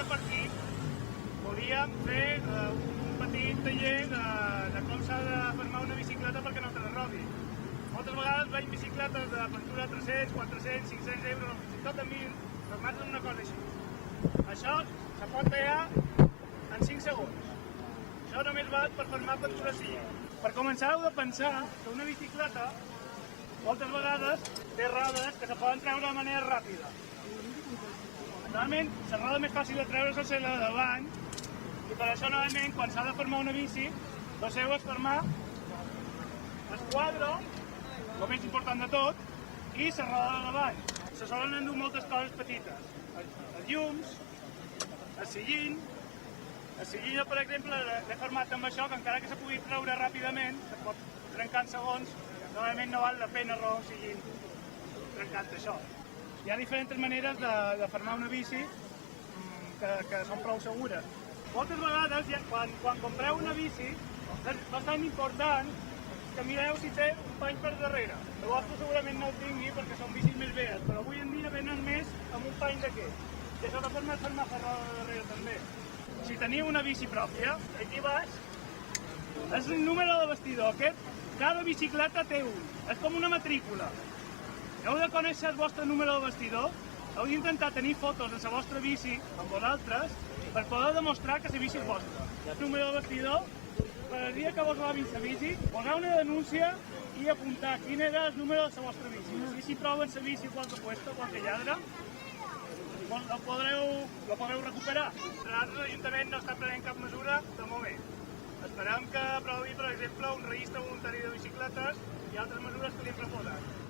de partir, volíem fer un petit taller de com s'ha de fermar una bicicleta perquè no te la robi. Moltes vegades veiem bicicletes de pintura de 300, 400, 500 euros, o fins i tot de 1.000, formats en una cosa així. Això se pot tallar en 5 segons. Això només va per formar pintura sí. Per començar heu de pensar que una bicicleta moltes vegades té rodes que se poden treure de manera ràpida. Normalment, la roda més fàcil de treure és la de davant, i per això, normalment, quan s'ha de formar una bici, el seu és formar el quadre, el més important de tot, i la roda de davant. Se solen endur moltes coses petites. Els llums, el sillín. El sillín, per exemple, l'he format amb això, que encara que se pugui treure ràpidament, se pot trencar en segons, normalment no val la pena robar un sillín trencant això. Hi ha diferents maneres de formar una bici que són prou segures. Moltes vegades, quan compreu una bici, és bastant important que mireu si té un pany per darrere. El vostre segurament no el tingui perquè són bicis més velles, però avui en dia venen més amb un pany d'aquest. I això de forma ferma ferrada de darrere també. Si teniu una bici pròpia, aquí baix, és el número de bastidor. Cada bicicleta té un. És com una matrícula. Heu de conèixer el vostre número de bastidor, heu d'intentar tenir fotos de la vostra bici amb vosaltres per poder demostrar que la bici és vostra. El número de bastidor, per el dia que vos robin la bici, posar una denúncia i apuntar quin era el número de la vostra bici. I si troben la bici qualque puesto, qualque lladre, lo podreu recuperar. L'Ajuntament no està prenent cap mesura de moment. Esperem que aprovi, per exemple, un registre voluntari de bicicletes i altres mesures que li hem proposat.